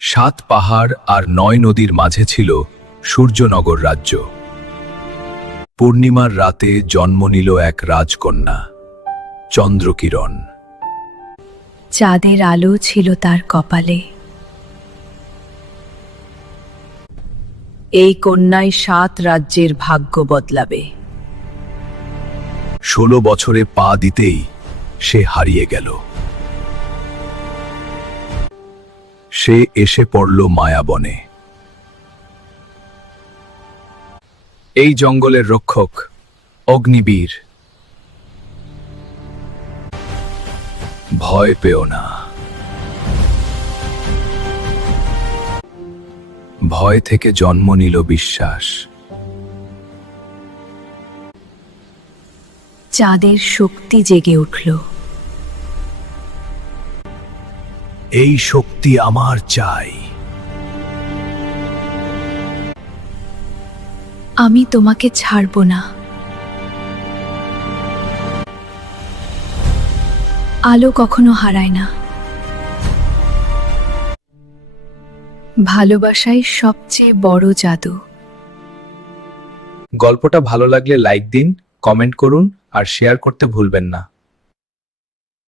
সাত পাহাড় আর ৯ নদীর মাঝে ছিল সূর্যনগর রাজ্য। পূর্ণিমার রাতে জন্ম নিল এক রাজকন্যা, চন্দ্রকিরণ। চাঁদের আলো ছিল তার কপালে। এই কন্যাই ৭ রাজ্যের ভাগ্য বদলাবে। ১৬ বছরে পা দিতেই সে হারিয়ে গেল। সে এসে পড়ল মায়াবনে। এই জঙ্গলের রক্ষক অগ্নিবীর। ভয় পেও না, ভয় থেকে জন্ম নিল বিশ্বাস। চাঁদের শক্তি জেগে উঠল। এই শক্তি আমার চাই। আমি তোমাকে ছাড়ব না। আলো কখনো হারায় না। ভালোবাসাই সবচেয়ে বড় জাদু। গল্পটা ভালো লাগলে লাইক দিন, কমেন্ট করুন আর শেয়ার করতে ভুলবেন না।